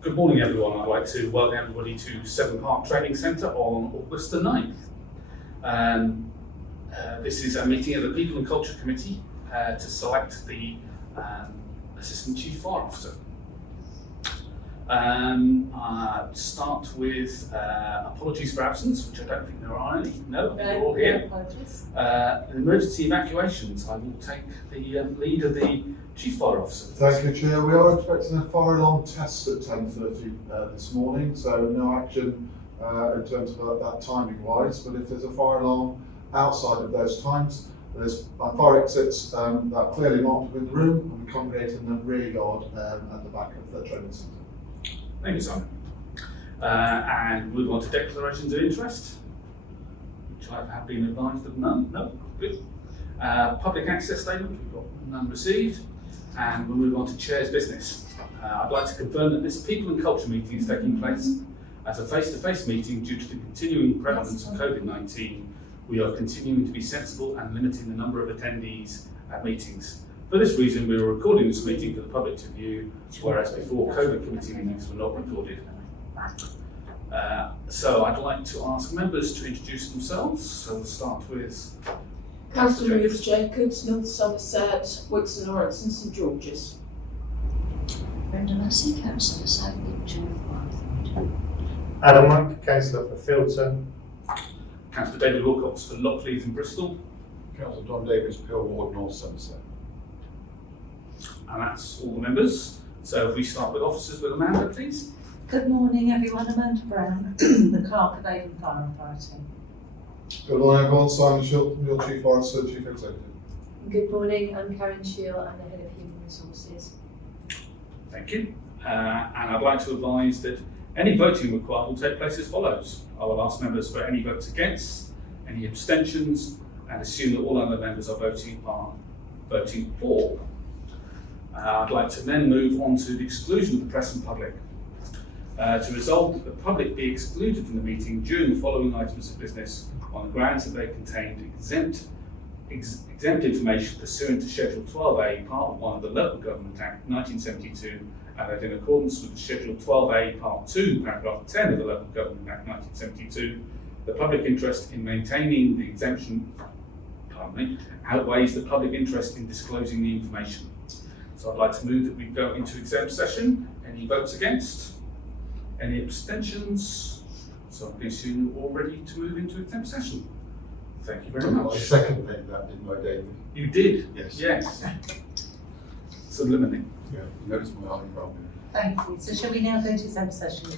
Good morning everyone. I'd like to welcome everybody to Severn Training Centre on August the 9th. This is a meeting of the People and Culture Committee to select the Assistant Chief Fire Officer. Start with apologies for absence, which I don't think there are any. No, you're all here. Apologies. Emergency evacuations. I will take the lead of the Chief Fire Officer. Thank you, Chair. We are expecting a fire alarm test at 10:30 this morning, so no action in terms of that timing wise, but if there's a fire alarm outside of those times, there's fire exits that are clearly marked within the room, and we congregate in the rear yard at the back of the training centre. Thank you, Simon. And move on to declarations of interest, which I have been advised of none. No, good. Public access statement, we've got none received. And we'll move on to Chair's business. I'd like to confirm that this People and Culture meeting is taking place as a face-to-face meeting due to the continuing prevalence of COVID-19. We are continuing to be sensible and limiting the number of attendees at meetings. For this reason, we are recording this meeting for the public to view, whereas before COVID committee meetings were not recorded. So I'd like to ask members to introduce themselves. So we'll start with Councillor Ruth Jacobs, North Somerset, Wixon Lawrence and St George's. Brenda Massey, Councillor Severn, Avonmouth. Adam Monk, Councillor for Filton. Councillor David Wilcox for Lockleys in Bristol. Councillor Don Davis, Peel Ward, North Somerset. And that's all the members. So if we start with officers with Amanda, please. Good morning everyone, Amanda Brown, the Clerk of Avon Fire Authority. Good morning, everyone. Simon Shilton, your Chief Fire Officer, Chief Executive. Good morning, I'm Karen Shield, I'm the Head of Human Resources. Thank you. And I'd like to advise that any voting required will take place as follows. I will ask members for any votes against, any abstentions, and assume that all other members are voting for. I'd like to then move on to the exclusion of the press and public. To resolve that the public be excluded from the meeting during the following items of business on the grounds that they contained exempt information pursuant to Schedule 12A, Part 1 of the Local Government Act 1972, and that in accordance with Schedule 12A, Part 2, Paragraph 10 of the Local Government Act 1972, the public interest in maintaining the exemption outweighs the public interest in disclosing the information. So I'd like to move that we go into exempt session. Any votes against? Any abstentions? So I assume you're all ready to move into exempt session. Thank you very much. I second that, didn't I, David? You did? Yes. Yes. Subliminally. Yeah, you noticed my eyebrow. Thank you. So shall we now go to exempt session?